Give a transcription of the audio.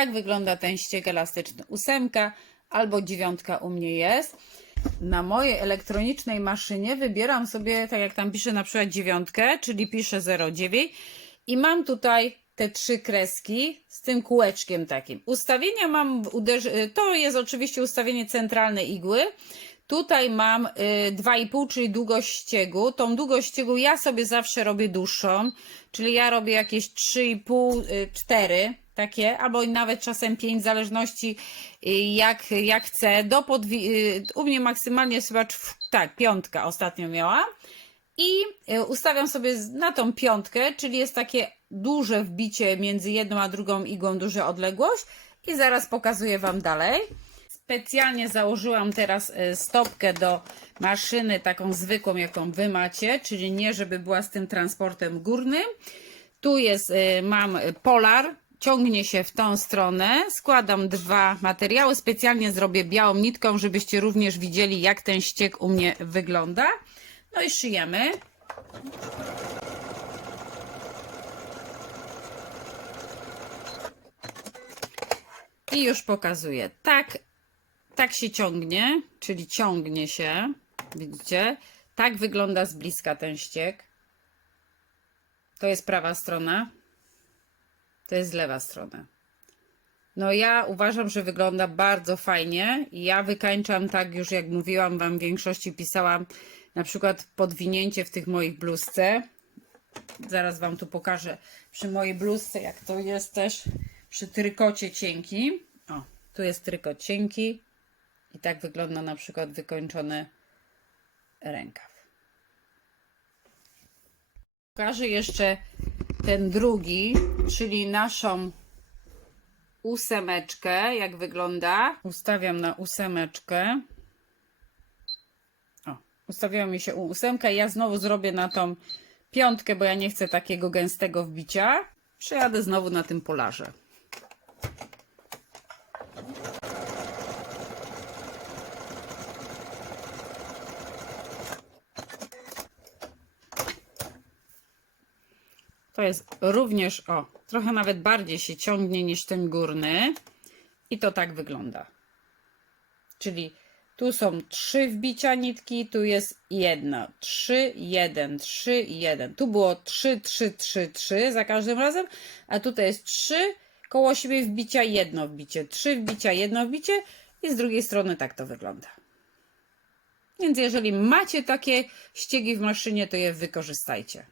Tak wygląda ten ściek elastyczny. Ósemka albo dziewiątka u mnie jest. Na mojej elektronicznej maszynie wybieram sobie, tak jak tam piszę na przykład dziewiątkę, czyli piszę 09 i mam tutaj te trzy kreski z tym kółeczkiem takim. Ustawienia mam, to jest oczywiście ustawienie centralnej igły. Tutaj mam y, 2,5, czyli długość ściegu. Tą długość ściegu ja sobie zawsze robię dłuższą, czyli ja robię jakieś 3,5, y, 4 takie, albo nawet czasem 5, w zależności y, jak, jak chcę. Do podwi- y, u mnie maksymalnie jest chyba, tak, piątka ostatnio miałam. I y, ustawiam sobie na tą piątkę, czyli jest takie duże wbicie między jedną a drugą igłą, duża odległość. I zaraz pokazuję Wam dalej. Specjalnie założyłam teraz stopkę do maszyny, taką zwykłą, jaką Wy macie, czyli nie, żeby była z tym transportem górnym. Tu jest, mam polar, ciągnie się w tą stronę. Składam dwa materiały. Specjalnie zrobię białą nitką, żebyście również widzieli, jak ten ściek u mnie wygląda. No i szyjemy. I już pokazuję. Tak, tak się ciągnie, czyli ciągnie się. Widzicie? Tak wygląda z bliska ten ściek. To jest prawa strona. To jest lewa strona. No ja uważam, że wygląda bardzo fajnie. Ja wykańczam tak już jak mówiłam wam w większości pisałam na przykład podwinięcie w tych moich bluzce. Zaraz wam tu pokażę przy mojej bluzce jak to jest też przy trykocie cienkim. O, tu jest trykot cienki i tak wygląda na przykład wykończony rękaw. Pokażę jeszcze ten drugi, czyli naszą ósemeczkę, jak wygląda. Ustawiam na ósemeczkę. O, ustawiła mi się ósemka i ja znowu zrobię na tą piątkę, bo ja nie chcę takiego gęstego wbicia. Przejadę znowu na tym polarze. To jest również, o, trochę nawet bardziej się ciągnie niż ten górny. I to tak wygląda. Czyli tu są trzy wbicia nitki, tu jest jedno. Trzy, jeden, trzy, jeden. Tu było trzy, trzy, trzy, trzy za każdym razem, a tutaj jest trzy koło siebie wbicia, jedno wbicie. Trzy wbicia, jedno wbicie i z drugiej strony tak to wygląda. Więc jeżeli macie takie ściegi w maszynie, to je wykorzystajcie.